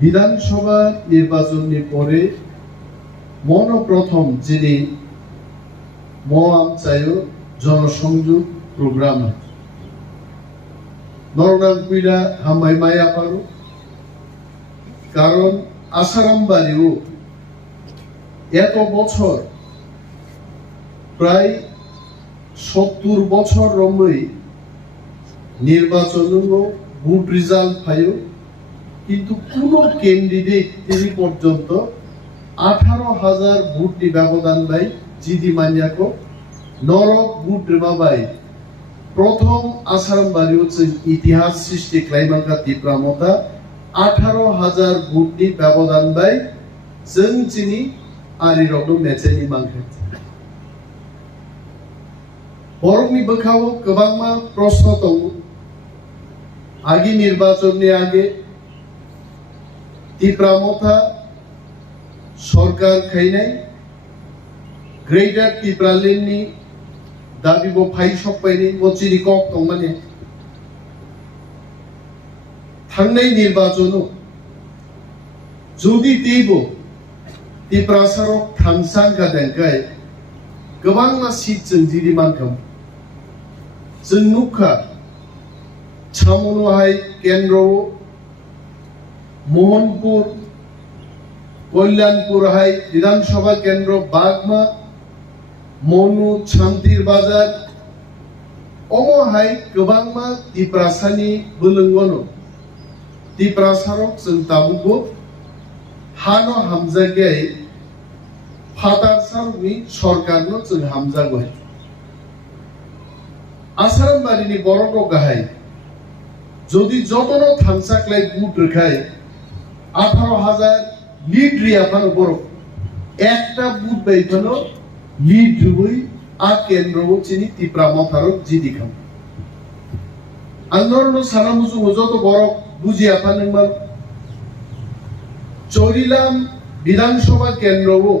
বিধানসভা নির্বাচনের পরে মনপ্রথম যিনি চায় জনসংযোগ প্রোগ্রাম নরনাং কুইলা হামাই মায়া পারো কারণ আসারাম বাড়িও এত বছর প্রায় 70 বছর রম্বই নির্বাচন ভোট রেজাল্ট পাইও কিন্তু কোন ক্যান্ডিডেট তিনি পর্যন্ত 18,000 ভোট নি ব্যবধান বাই জিদি মানিয়াকো নরক ভোট রেবাবাই প্রথম আসারাম বাড়ি হচ্ছে ইতিহাস সৃষ্টি ক্লাইমাকা তীব্রামতা 18,000 ভোট নি ব্যবধান বাই जों चिनी आरि रगनो मेचेनि मांखे बरंनि बोखाव गोबांमा प्रश्न दं आगि निर्वाचननि आगे তীব্রামতা सरकार खाइनाय ग्रेटार তীব্রালেननि दाबिबो फाइ सपायनि मचिनि कक दं माने थांनाय निर्वाचनाव जुदि तेबो তীব্রাসারক थांसां गादेंखाय गोबां सीट जों जिरि मानखम जों नुखा छामुनहाय केन्द्र मोहनपुर कल्याणपुरहाय विधानसभा केन्द्र बागमा मनु शांतिर बाजार अमहाय गोबांमा তীব্রাসাनि बोलोंगनो তীব্রাসাरक जों ताबुको हानो हामजागाय फादार सारनि सरकारनो जों हामजागय आसाराम बारिनि बरग गाहाय যদি যতনো থামসাকলাই বুট রেখায় 18,000 লিড রিয়াফানো বড় একটা বুট বাইফানো লিড রুবই আ কেন্দ্রও চিনি তীব্রামতারক জিদিখাম আন্দোলন সানামুজু যত বড় বুঝি আফানমান চরিলাম বিধানসভা কেন্দ্রও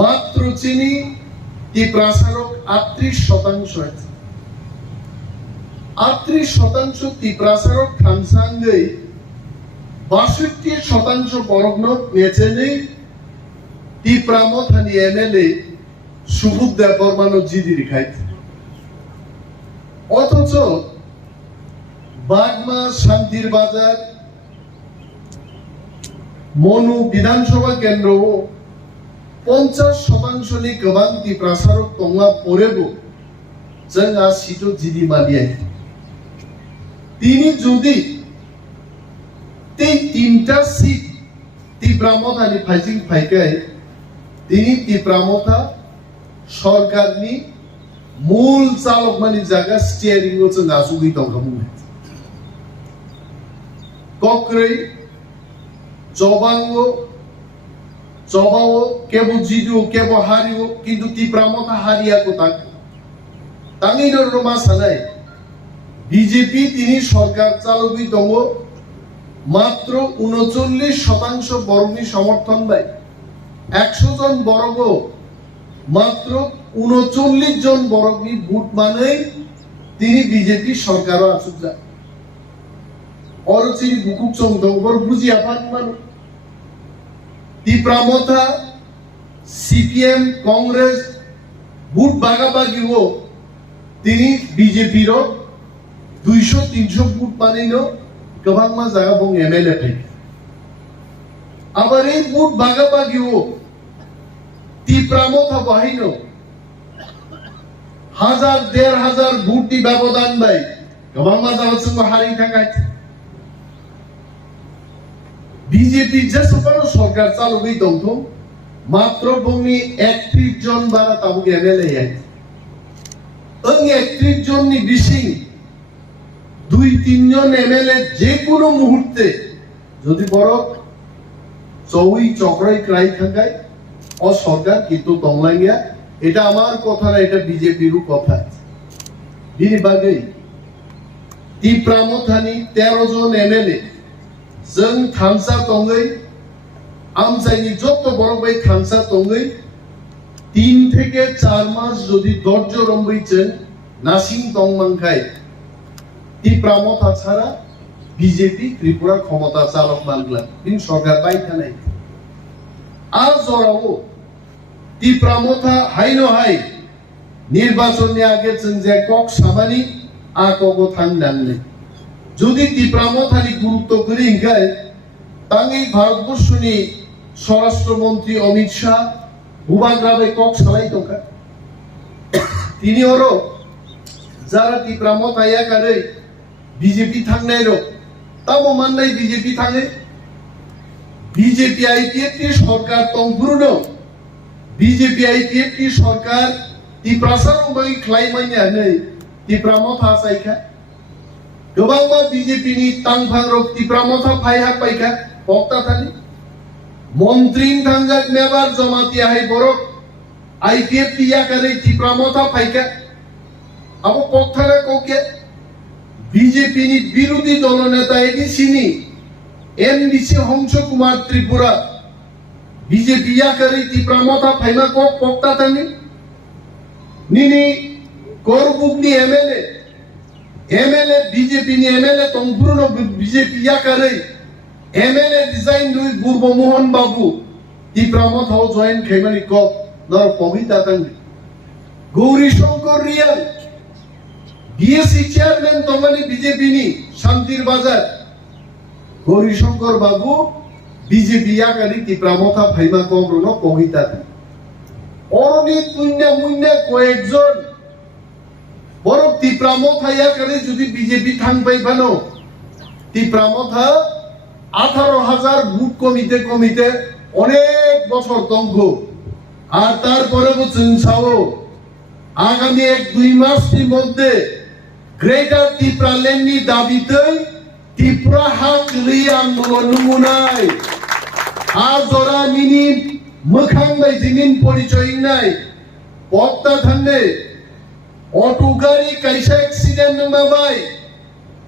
মাত্র চিনি তীব্রাসারক 38% আছে 38% তীব্রাসারক থামসাঙ্গৈ 62% বরগ্ন মেচেনি তীব্রামথানি এমএলএ সুবুদ দেববর্মানো জিদি রেখায় অথচ বাগমা শান্তির বাজার মনু বিধানসভা কেন্দ্রও 50% नि गोबां তীব্রাসারক दंगा परेबो जों आ सीटो जिदि मानियाय তিনি যদি তিনটা সিট তীব্রামতানি ফাইজিং ফাইকায় তিনি তীব্রামতা সরকারনি মূল চালক মানি জায়গা স্টিয়ারিং ও जों आजुगै दंगामु कक्रै চবাও কেবল জিদিও কেবল হারিও কিন্তু তীব্রামতা হারিয়া কোথাক তাঙ্গির রমা সানাই বিজেপি তিনি সরকার চালুই দङ মাত্র 39% বরংনি সমর্থন বাই 100 জন বরগ মাত্র 39 জন বরংনি ভোট মানে তিনি বিজেপি সরকারও আসুক যা অরচিনি বুকুক চং দংবর বুঝি আফান মানু তীব্রামতা সিপিএম কংগ্রেস ভোট বাগাবাগিও তিনি বিজেপির 200-300 ভোট মানিনো গোবাংমা জায়গা বং এমএলএ থাকে আবার এই ভোট বাগাবাগিও তীব্রামতা বাহিনো 1000-1500 ভোটটি ব্যবধান বাই গোবাংমা জায়গা সঙ্গে হারি থাকায় বিজেপি যেসবনো সরকার চালুই দংথ মাত্র বংনি 31 জন বারা তাবুক এমএলএ আই ওই 31 জননি বিশিং 2-3 জন এমএলএ যে কোনো মুহূর্তে যদি বড় চৌই চক্রাই ক্রাই থাকায় ও সরকার কিন্তু দংলাঙ্গিয়া এটা আমার কথা না এটা বিজেপিরও কথা বিনি বাগৈ তীব্রামথানি 13 জন এমএলএ जों थामसा दङै আমচাইনি যত বড় ভাই থামসা দङै 3 থেকে 4 মাস যদি ধৈর্য রম্বইছেন নাসিং দংমানখাই তীব্রামতা ছাড়া বিজেপি ত্রিপুরা ক্ষমতা চালক মানলা বিন সরকার বাইথা নাই আর জরাও ত্রিপুরা মথা হাইনো হাই নির্বাচনের আগে যে কক সামানি আ কক থাকনাননি যদি ত্রিপুরা মথানি গুরুত্ব করে হিংকায় তাঙ্গি ভারতবর্ষনি স্বরাষ্ট্রমন্ত্রী অমিত শাহ ভূভাগ্রাবে কক সালাই তোকা তিনি ওরও যারা ত্রিপুরা মথাইয়া কারে বিজেপি থাকনাই রো তাও মাননাই বিজেপি থাকে বিজেপি আইপিএফ টি সরকার তংপুরুন বিজেপি আইপিএফ টি সরকার ত্রিপ্রাসারং বাই খ্লাইমাইয়া नै ত্রিপুরা মথা সাইखा गोबांबा বিজেপি नि तांफां रक ত্রিপুরা মথা फाइहा पाइखा पक्ता थानि মন্ত্রী থাঙ্গাক মেবার জমাতি হাই বরক আইপিএফ টি ইয়াকারে ত্রিপুরা মথা ফাইকা আবো পক্তারা কোকে বিজেপি নি বিরোধী দলনেতা এডিসিনি এমডিসি হংস কুমার ত্রিপুরা বিজেপি ইয়াকারে ত্রিপুরা মথা ফাইমা কক পক্তা থানি নিনি করবুকনি এমএলএ বিজেপি নি এমএলএ তংপুরন বিজেপি ইয়াকারে এমএলএ ডিজাইন দুই পূর্ব মোহন বাবু ত্রিপুরা মথাও জয়েন খাইমানি কক নর পবিতা থানি গৌরী শঙ্কর রিয়াল বিএসসি চেয়ারম্যান তমানি বিজেপি নি শান্তির বাজার গৌরী শঙ্কর বাবু বিজেপি ইয়াকারি ত্রিপুরা মথা ফাইমা কংগ্রন পহিতা অরনি তুইনা মুইনা কয়েকজন বড় ত্রিপুরা মথা ইয়াকারি যদি বিজেপি থাং পাইবানো ত্রিপুরা মথা 18,000 বুথ কমিতে অনেক বছর তঙ্গ আর তারপরে বলছেন সাও আগামী 1-2 মাসের মধ্যে গ্রেটার ত্রিপুরা ল্যান্ডনি দাবিতে ত্রিপুরা হাক লিয়ে আন্দোলন নমুনায় আজ ওরা নিনি মুখাং বাই জিনিন পরিচয় নাই পক্তা থাননে অটো গাড়ি কাইসা অ্যাক্সিডেন্ট নমাবাই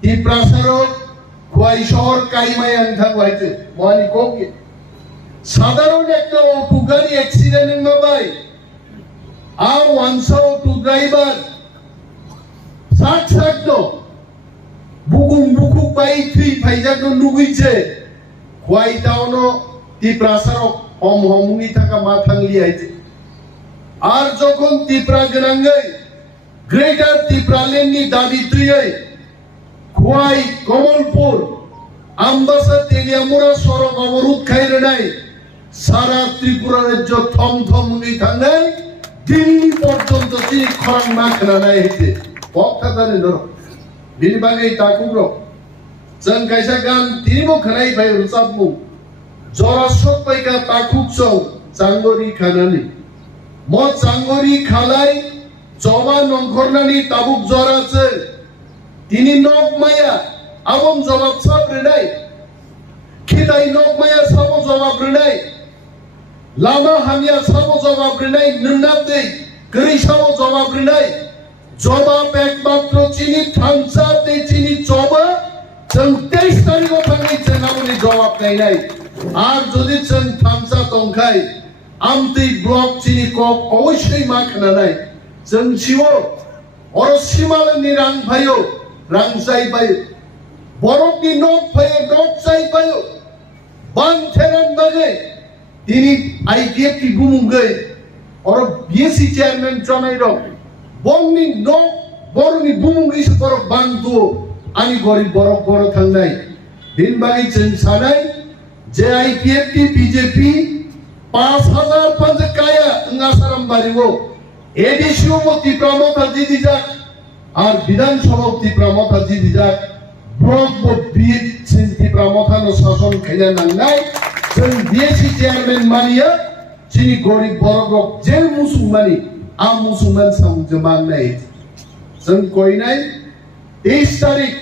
ত্রিপুরা সড়ক খোয়াই শহর কাইমাই আনথাং হইছে মানি কোকে সাধারণ একটা অটো গাড়ি অ্যাক্সিডেন্ট নমাবাই আর ওয়ানসা অটো ড্রাইভার সাকসাকনো বুকুক বাই থুই ফাইজাকনো নুগুইছে খোয়াই টাউনো ত্রিপুরা সড়ক হমুনি থাকা মাথাংলি আইছে আর যখন ত্রিপুরা গনাঙ্গাই গ্রেটার ত্রিপুরা ল্যান্ডনি দাবি তুই খোয়াই কমলপুর আমবাসা তেলিয়ামুড়া সড়ক অবরোধ খাইরে নাই সারা ত্রিপুরা রাজ্য থম নি থাঙ্গাই দিল্লি পর্যন্ত তিনি খরাং মাখনা নাই হেতে পক্তা দানে নর बिनि बागै ताकुब्र जों कायसा गान तिनिबो खनाय बाय रुसाबमु जरासक बायका ताकुब सौ चांगोरी खानानि म चांगोरी खालाय चबा नंखरनानि ताबुक जरासे तिनि नक माया आबम जवाब साब्रेनाय खिदाय नक माया साबो जवाब रेनाय लामा हामिया साबो जवाब रेनाय नंनाबदै गरै साबो जवाब रेनाय জবাব একমাত্র চিনি থামসাতে চিনি চবা जों 23 তারিখও থাকাইছে নামনি জবাব নাই আর যদি जों থামসা তংখাই আমতি ব্লক চিনি কক অবশ্যই মাখনা নাই जों সিও অর সীমালনি রাং ভাইও রাং চাই ভাই বরকি নক ভাইও নক চাই ভাইও বান থেরান বাগে তিনি আইপিএফ টি গুমুঙ্গৈ অর বিএসসি চেয়ারম্যান জনাই রক বংনি নো বরনি বুমুঙ্গি বড় বান্ধু আমি গরিব বড় থাংনাই দিনবাগি চেন সানাই যে আইপিএফ টি বিজেপি 5,000 পাঁচ কায়া ngasaram বাড়িবো এডিসিও মতি প্রমতা দিদি যাক আর বিধানসভা তি প্রমতা দিদি যাক ব্লক বিএ চিন্তি প্রমতানো শাসন খাইনা নাংনাই जों বিএসসি চেয়ারম্যান মানিয়া চিনি গরিব বড় জেল মুসলমানি आम मुसलमान समझमान नहीं जों कोइनाय 23 तारिख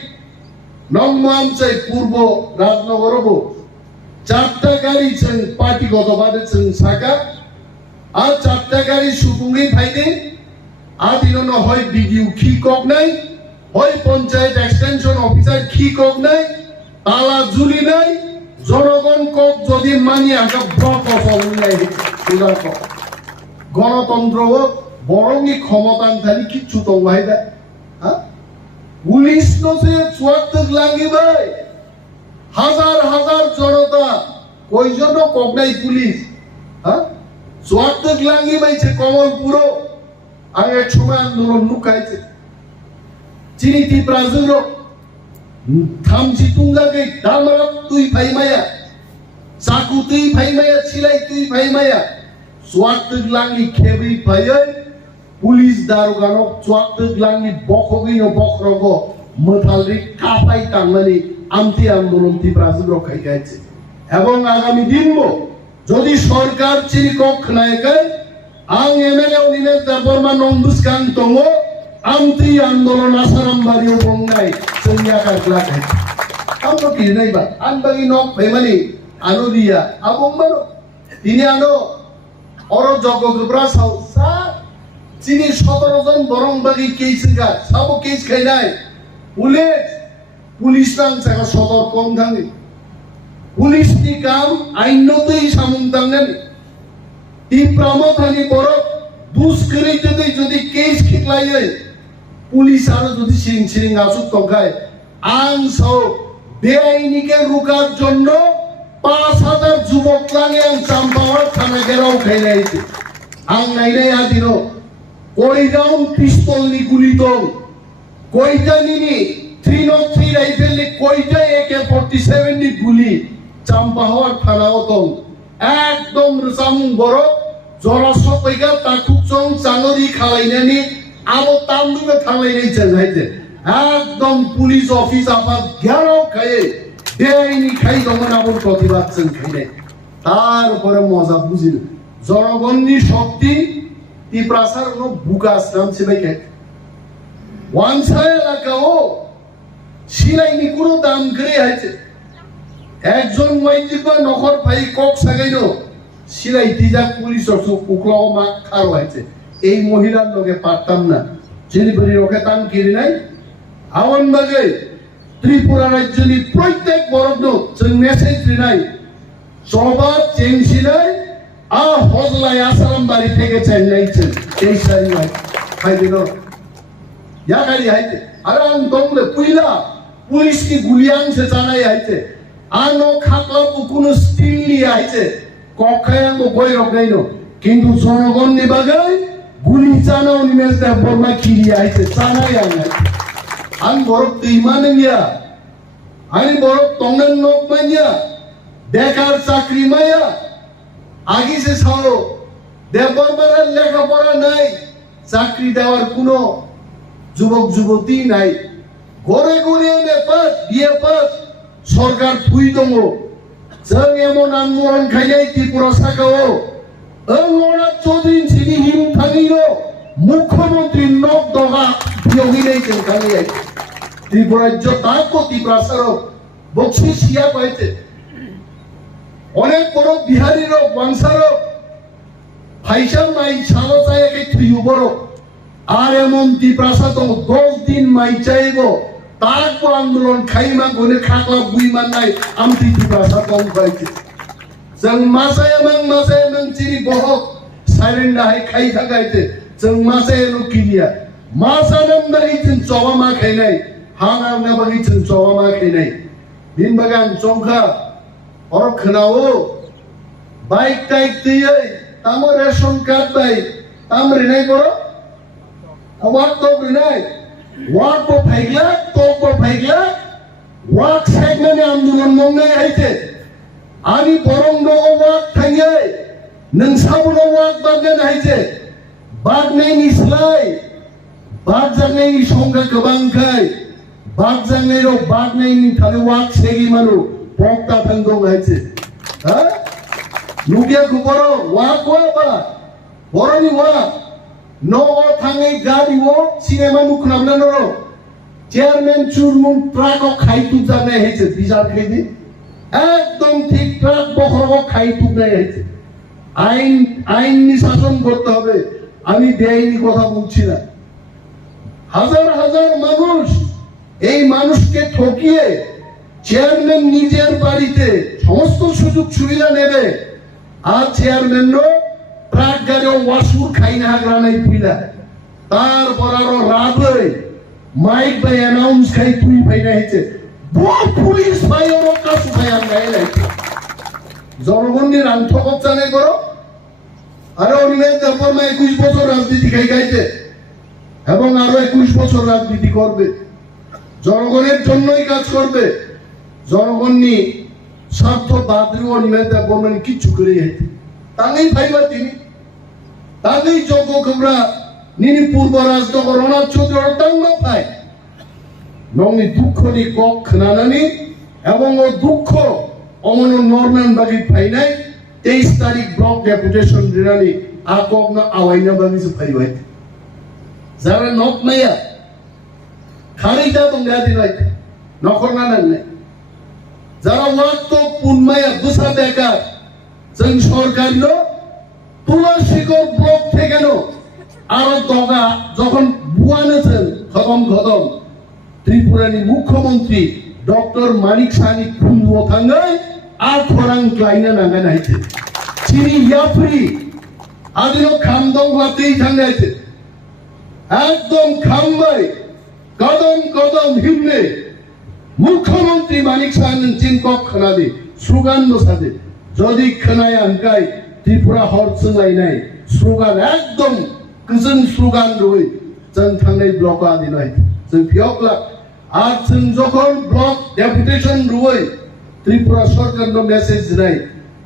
नंगमान चाइ पूर्व राजनगरबो 4टा गाड़ी जों पार्टीगत बादे जों साका आ 4टा गाड़ी सुबुंगै फाइदे आदिनो হয় বিডিও কি কগনাই হয় পঞ্চায়েত এক্সটেনশন অফিসার কি কগনাই তালা জুলি নাই জনগণ কক যদি মানি আকা ব্লক অসলনাই পুরা কক গণতন্ত্র বরংনি ক্ষমতান থানি কিচ্ছু তো ভাইদা হ্যাঁ পুলিশ নো সে চুয়াত্তর লাগি ভাই কয়জন কগনাই পুলিশ হ্যাঁ সোয়াত্তক লাঙ্গি মাইছে কমলপুর আর এক সময় আন্দোলন লুকাইছে চিনিতি প্রাজুর থামছি তুঙ্গাকে দামরা তুই ভাই মায়া চাকু তুই ভাই মায়া ছিলাই তুই ভাই মায়া সোয়াত্তক লাঙ্গি খেবি ভাইয় পুলিশ দারোগানক সোয়াত্তক লাঙ্গি বখগিনো বখরগ মথালরি কাপাই টাঙ্গানি আমতি আন্দোলন তি প্রাজুর রক্ষাই গাইছে এবং আগামী দিনও যদি সরকার চিনি কখনায়কে আং এমএলএ Animesh Debbarma নন্দুসকান তঙ্গ আমতি আন্দোলন আসারামবাড়িও বঙ্গাই সৈয়াকার ক্লাকে আমতো কি নাইবা আনবাগি নক ভাইমানি আনো দিয়া আবম্বানো তিনি আনো অর জগগ্রপ্রা সাউসা চিনি 17 জন বরংবাগি কেইসগা সাবো কেইস খাইনাই পুলিশ নাং সাকা সদর কম থাঙ্গি পুলিশ নি কাম আইনতেই সামুং দাঙ্গানি তি প্রমথানি বড় দুষ্কৃতিতে যদি কেস খিকলাই পুলিশ আর যদি সিং আসুক তখায় আং সব বেআইনিকে রুকার জন্য 5000 যুবক লাগে আং চাম্পাওয়ার থানা গেরাও খাইনাইছে আং নাইনাই আদিনো কই রাউন্ড পিস্তল নি গুলি তো কইটা নিনি 303 রাইফেল নি কইটা AK-47 নি গুলি চাম্পাওয়ার থানাও তো একদম সামুং বড় জরাসো কইগা তাকুক চং চাঙরি খালাইনানি আবো তামদুবে থালাইনাই চাইছে একদম পুলিশ অফিস আপা গেরাও খায়ে বেআইনি খাই দমন আবর প্রতিবাদ চান খাইলে তারপরে মজা বুঝিল জনগণনি শক্তি তি প্রাসার নো বুকাস নাম ছিলাই কে ওয়ানসাই এলাকাও সিলাইনি কোনো দাম করে আছে একজন মাইজিবা নখর ভাই কক সাগাইনো সিলাই তিজা পুলিশ অসুখ কুকলাও মা খারো আছে এই মহিলার লগে পারতাম না চিনিপুরি রকে তাম কিরি নাই আওয়ান বাগে ত্রিপুরা রাজ্যনি প্রত্যেক বরগ্ন जों মেসেজ দিনাই চবা চেংসিলাই আ হজলাই আসারাম বাড়ি থেকে চাইনাইছেন এই সারি নাই খাই দিল ইয়া গাড়ি আইতে আর আন দমলে পুইলা পুলিশ কি গুলিয়াং সে জানাই আইতে আনো খাতলা কোনো স্টিল নিয়ে আইছে কখায়াঙ্গ বই রগাইনো কিন্তু জনগণ নিবাগাই গুলি চানাও Animesh Debbarma কিরি আইছে জানাই আনাই আন বড় ইমানে নিয়া আনি বড় তঙ্গন নক মাইয়া বেকার চাকরি মাইয়া আগে সে ছাড়ো দেববর্মার লেখাপড়া নাই চাকরি দেওয়ার কোনো যুবক যুবতী নাই ঘরে ঘরে নেপাত বিয়ে পাত সরকার থুই দङ जों এমন আন্দোলন খাইনাই ত্রিপুরা সাকাও ওরা চৌধুরী সিনি হিম থাঙ্গিনো মুখ্যমন্ত্রী নক দগা বিয়োগিনাই जों খাইনাই ত্রিপুরা জতাকো ত্রিপুরা সারো বক্সিস হিয়া পাইতে অনেক বড় বিহারীর বংশার ফাইসাম নাই ছালো চাইকে থুইউ বড় আর এমন ত্রিপ্রাসা তো 10 দিন মাই চাইব তারপর আন্দোলন খাইমা গনে খাকলা বুইমান নাই আমতি ত্রিপ্রাসা কম পাইছে जों মাসায় চিনি বহ সাইরেন্ডা হাই খাই থাকাইতে जों মাসায় নো কিলিয়া মাসানাম নাই जों চবা মা খাইনাই হানাম না বাগি जों চবা মা খাইনাই বিন বাগান চংখা और खनाओ बाइक टाइक दिए तामो रेशन कार्ड बाई ताम रिनाई करो अवाक तो रिनाई वाक को फाइगला वाक सेगमेंट आंदोलन मंगनाय आइते आनी बरं नो वाक थांगे नोंसाबो वाक बागन आइते बागनायनि स्लाय बागजांनायनि संगा गोबांखाय बागजांनायरो बागनायनि थाले वाक सेगि मानु পক্তা থাঙ্গং আছে হ্যাঁ লুকিয়া গুবর ওয়া কোবা বরনি ওয়া নো থাঙ্গই গাড়ি ও সিনেমা মুখনামনা নরো চেয়ারম্যান চুরমুন ট্রাক খাইতু জানাই হইছে বিচার খেদি একদম ঠিক ট্রাক বখরব খাইতু নাই হইছে আইন শাসন করতে হবে আমি বেআইনি কথা বলছি না হাজার হাজার মানুষ এই মানুষকে ঠকিয়ে চেয়ারম্যান নিজের বাড়িতে সমস্ত সুযোগ সুবিধা নেবে আর চেয়ারম্যান নো ট্রাক গাড়ি ওয়াসুর খাইনা গ্রানাই পিলা তারপর আরো রাত হয়ে মাইক বাই অ্যানাউন্স খাই তুই ভাইনা হইছে বড় পুলিশ ভাই ওর কাছে ভাই আমরা এলাইছে জনগণের আন্ঠকপ চালাই করো আরে অনিমেষ দেববর্মা 21 বছর রাজনীতি খাইছে এবং আরো 21 বছর রাজনীতি করবে জনগণের জন্যই কাজ করবে জনগণ নি স্বার্থ বাদরিও অনিমেষ দেববর্মা কিচ্ছু করে যাইতে তাই ভাইবা তিনি তাই যোগ্য খবরা নিনি পূর্ব রাজনগর অনাথ চৌধুরী টাঙ্গা পায় নংনি দুঃখ নি কক খানানি এবং ও দুঃখ অমন নরম্যান বাগি ফাইনাই 23 তারিখ ব্লক ডেপুটেশন দিনানি আকক না আওয়াইনা বাগি সে ফাইবাই যারা নক মাইয়া খারিটা তঙ্গা দিনাই নখর না নান্নে যারা ওয়াক্ত পুনমাইয়া দুসা বেকার जों সরকারনো তুলসীগড় ব্লক থেকে নো আরো দগা যখন বুয়ানেছেন খতম ত্রিপুরানি মুখ্যমন্ত্রী ডক্টর মানিক সানি খুনবো থাঙ্গাই আর খরাং ক্লাইনা নাঙ্গা নাইছে চিনি ইয়াফরি আদিনো খামদং লাতেই থাঙ্গাইছে একদম খামবাই কদম হিমনে মুখ্যমন্ত্রী মানিক সানি চিনকক খানাদি সুগান সাদে যদি খানায় আনকাই ত্রিপুরা হরসলাই নাই স্লোগান একদম গোजोन স্লোগান রই जों थांनाय ব্লক আদি নাই जों পিয়কলা আর जों যখন ব্লক ডেপুটেশন রই ত্রিপুরা সরকারનો মেসেজ নাই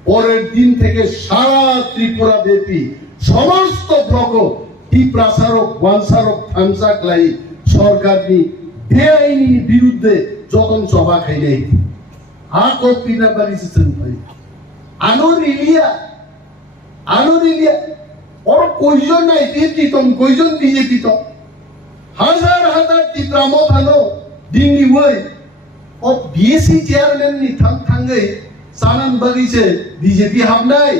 পরের দিন থেকে সারা ত্রিপুরা ব্যাপী সমস্ত ব্লক টি প্রসারক ওয়ানসারক থামসাকলাই সরকারনি বেআইনি বিরুদ্ধে যখন সভা খাইলাই আর কপিনা বালিছেন ভাই আনোরিলিয়া और কয়জন নাই টিতম কয়জন বিজেপি তো হাজার টিপ্রামো থানো দিননি ওই ও বিএসসি চেয়ারম্যান নি থাঙ্গাই সানান বাগিছে বিজেপি হাবনাই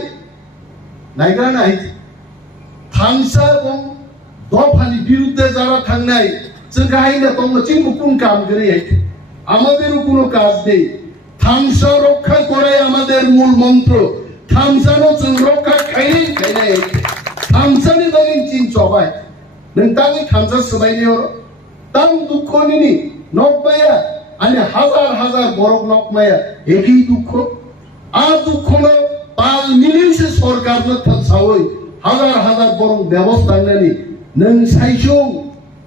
নাইগা নাই থামসা এবং দফানি বিরুদ্ধে যারা থাঙ্গাই जों গাহাইনা তঙ্গ চিমু কোন কাম করে আমাদেরও কোনো কাজ নেই থামসা রক্ষা করাই আমাদের মূল মন্ত্র থামসানো जों রক্ষা খাইনাই थामसानि दंगिन चिन चबाय नोंथांनि थामसा सोबायनियो तां दुखनिनि नकमाया आनि हाजार बरक नकमाया एखि दुख आ दुखनो पाल मिलिसे सरकारनो थांसावै हाजार बरक व्यवस्था नानि नों साइसौ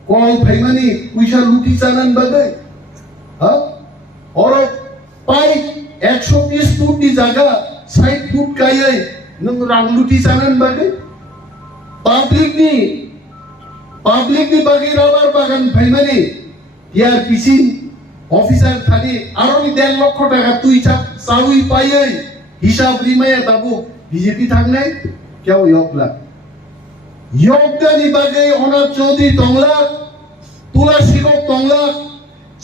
कल फाइमानि पैसा लुटि जानान बागै हा और पाइ 120 फुटनि जागा 60 फुट गायै नों रां लुटि जानान बागै পাবলিকনি বাগি রাবার বাগান ফাইমানি ইয়ার পিসি অফিসার থানি আরনি 1.5 লক্ষ টাকা তুই চাউই পাইই হিসাব রিমায়া বাবু বিজেপি থাকনাই কেউ ইয়কদানি বাগে অনাথ চৌধুরী তংলা তুলসীগড় তংলা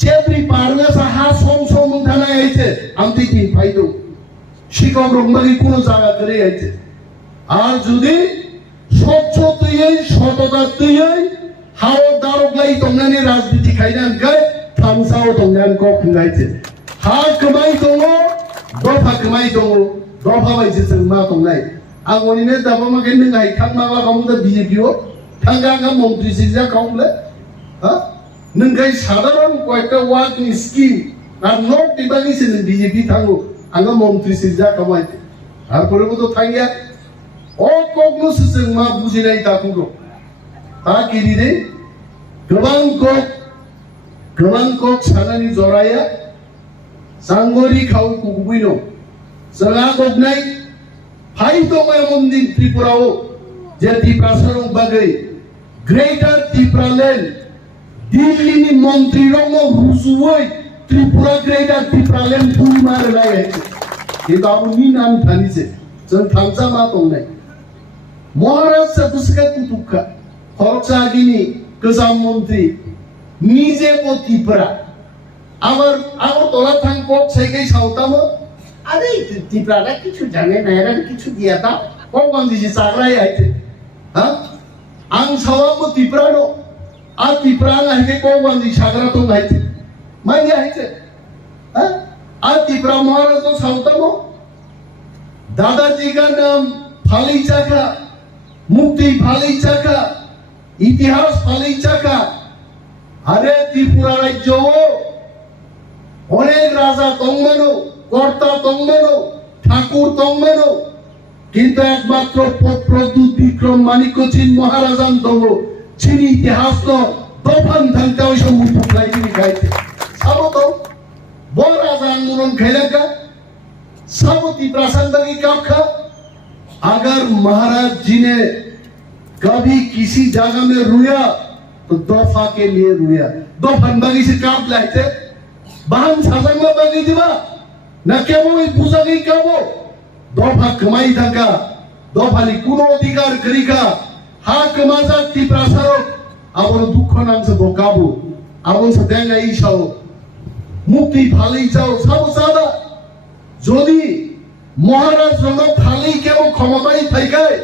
চেত্রি পারনা সাহা সম থানা আইছে আমতি তিন ফাইদো শিকক রংবাগি কোনো জায়গা করে আইছে আর যদি স্বচ্ছ তুই সততা তুই হাও দারগলাই তংনানি রাজনীতি খাইনান গায় থামসাও তংনান ক খুনাইছে হা কমাই দङ দফা কমাই দङ দফা বাইছে जों मा তংনাই আং অনিনে দাবামা কে নং হাই থামমাবা গামদা বিজেপিও থাঙ্গা মন্ত্রী সিজা কাউলে হ্যাঁ নং গাই সাধারণ কয়েকটা ওয়ার্কিং স্কিম আর নট দিবাগিছে বিজেপি থাঙ্গো আঙ্গা মন্ত্রী সিজা কামাইতে আর পরে তো থাঙ্গিয়া ओ कग्नोस जों मा बुजिनाय दाकुरो ता गिरिरे गोबां कक सानानि जराया सांगरि खाउ कुगुबिनो जोंहा गबनाय फाइ दंगाय मन्दिर त्रिपुराव जे त्रिपुरासरं बागै ग्रेटर त्रिपुरालेण्ड दिल्लीनि मन्त्रि रंग रुजुयै त्रिपुरा ग्रेटर त्रिपुरालेण्ड बुमार लाय কিন্তু আপনি নাম থানিছে जों थामसा मा दंनाय মহারাষ্ট্র দুসকা কুতুকা খরচাগিনী গোজাম মন্ত্রী নিজে ত্রিপুরা আবার তোলা থাং কক সাইকাই সাউতাম আরে ত্রিপুরাটা কিছু জানে না এরা কিছু দিয়া দাও কখন দিছি চাকরাই আইছে হ্যাঁ আং সাওয়াবো ত্রিপুরানো আর ত্রিপুরা নাইকে কখন দি সাগরা তো আইছে মাইনে আইছে হ্যাঁ আর ত্রিপুরা মহারাষ্ট্র সাউতাম दादाजी का नाम फाली चाका मुक्ति फाली चाका इतिहास फाली चाका अरे त्रिपुरा राज्य अनेक राजा तंगमानो कर्ता तंगमानो ठाकुर तंगमानो কিন্তু একমাত্র প্রদ্যুৎ বিক্রম মানিক্য চিন মহারাজান দঙ্গ যিনি ইতিহাস দফান থাকতে ওই সব মুখলাই তিনি গাইতে সাবত বড় রাজা আন্দোলন খাইলাকা साबती प्रासंगिक की काखा अगर महाराज जी ने कभी किसी जगह में रुया तो दफा के लिए रुया दफन बगी से काप लाए थे बहन साजन में बगी दिवा न क्या वो पूजा की क्या वो दफा कमाई था का दफा ली कुनो अधिकार करी का हाँ कमाजा की प्रासारो अब उन दुखों नाम से बोकाबू अब उन से देंगे ईशाओ मुक्ति फाली जाओ सब सादा যদি মহারাজ রঙ খালি কেবল ক্ষমতাই থাকায়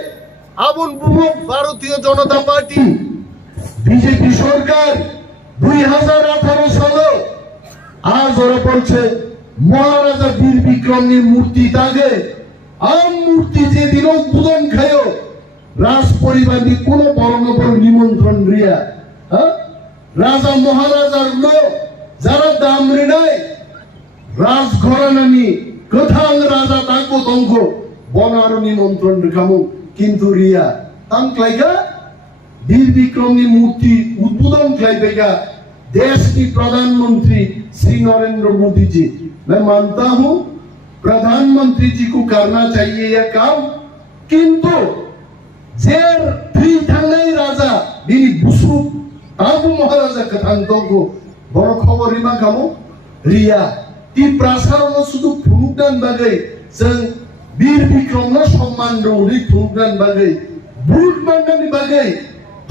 আবুল বুবক ভারতীয় জনতা পার্টি বিজেপি সরকার 2018 সালে আজ ওরা বলছে মহারাজা বীর বিক্রমের মূর্তি তাগে আম মূর্তি যেদিন উদ্বোধন খায় রাজ পরিবারের কোন বড় বড় নিমন্ত্রণ রিয়া রাজা মহারাজার লোক যারা দাম ঋণায় রাজ ঘরানানি কোথাং রাজা তাকো তঙ্গ বনার নিমন্ত্রণ রেখামু কিন্তু রিয়া তাং ক্লাইগা বীর বিক্রমী মূর্তি उद्बोधन क्लाइबेगा देश की प्रधानमंत्री श्री नरेंद्र मोदी जी मैं मानता हूं प्रधानमंत्री जी को करना चाहिए यह काम किंतु जेर थ्री थांगनाय राजा बिनि बुसु ताबु महाराजा कथां तंगो बड़ खबर रिमा खामु रिया ती प्रासारनो शुद्ध फुनुगदान बागै जों बीर बिक्रमनो सम्मान दौरि फुनुगदान बागै बुट माननानि बागै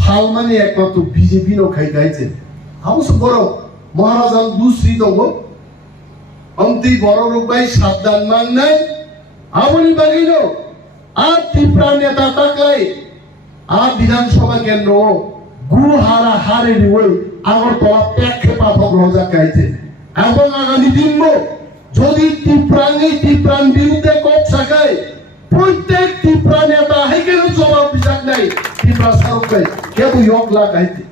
फालमानि एकमात्र बीजेपी नो खाइ गाइছে हाउस बरो महाराजा दुसरी दंगो अंति बरो रुबाय साबधान मांगनाय आबनि बागैनो आ त्रिपुरा नेता ताकलाय आ विधानसभा केन्द्र गुहारा हारे निवै আগরতলা প্রেক্ষেপা ভগ্নজা গাইছে এবং আগামী দিনও যদি ত্রিপুরান বিরুদ্ধে কোপ সাকায় প্রত্যেক ত্রিপুরা নেতা হেকেন জবাব দিজাক নাই ত্রিপুরা সরকার কেউ ইয়ক লাগাইতে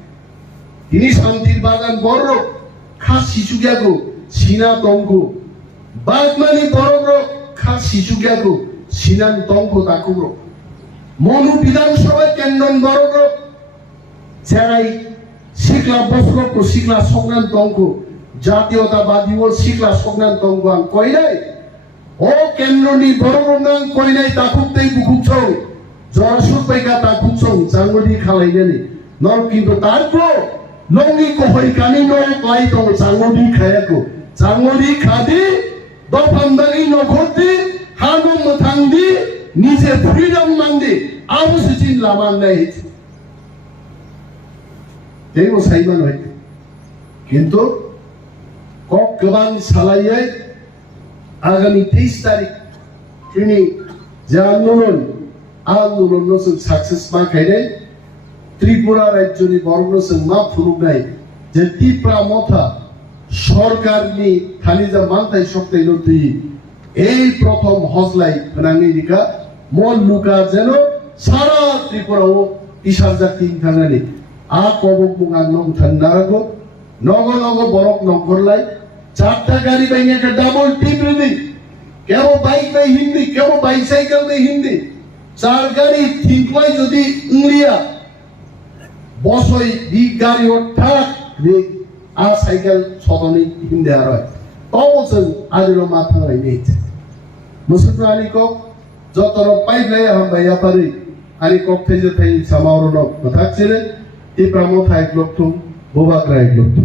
তিনি শান্তির বাগান বড় খাস শিশু গেগো সিনা তঙ্গ বাগমানি বড় খাস শিশু গেগো সিনান তঙ্গ তাকুর মনু বিধানসভা কেন্দ্র বড় চেরাই শিখলা বফরক শিখলা সংগ্রাম তঙ্গ জাতীয়তাবাদী ও শিখলা সংগ্রাম তঙ্গান কইলাই ও কেন্দ্রনি বড়রঙ্গান কইলাই তাকুতেই বুকুছৌ জরাসুর পাইকা তাকুছৌ জাঙ্গলি খালাইনানি নর কিন্তু তারপো লঙ্গি কহই কানি ন ক্লাই দং জাঙ্গলি খায়াকো জাঙ্গলি খাদি দফান্দারি নখতি হানু মথাংদি নিজে ফ্রিডম মানদি আবুসিন লামান নাই তেও সাইমান হয় কিন্তু ককবান সালাইয়াই আগামী 23 তারিখ তিনি যে আন্দোলন নসুন সাকসেস মা খাইনাই ত্রিপুরা রাজ্যনি বর্ণসং মা ফুরুনাই যে ত্রিপুরা মথা সরকারনি খালিজা মানতাই শক্তি নতুই এই প্রথম হজলাই ফনাঙ্গি দিকা মল লুকা যেন সারা ত্রিপুরা ও ইশার জাতি থানানি আ কবক মুঙা নং থান্নারাগো নগো নগো বরক নগরলাই চারটা গাড়ি বাইনে একটা ডাবল টিপ রেডি কেউ বাইক বাই হিন্দি কেউ বাইসাইকেল বাই হিন্দি চার গাড়ি থিঙ্কলাই যদি ইংলিয়া বসই দি গাড়ি ওঠাক আ সাইকেল সদনি হিন্দি আর হয় তবসন আদিরো মাথা রাই নেইছে মুসলিম আলী কক যতর পাইলাই হামবাই আপারি আলী কক থেকে থাই সামাওরন কথাছিলে এই প্রামথা এক লক্ষ বোবাকরা এক লক্ষ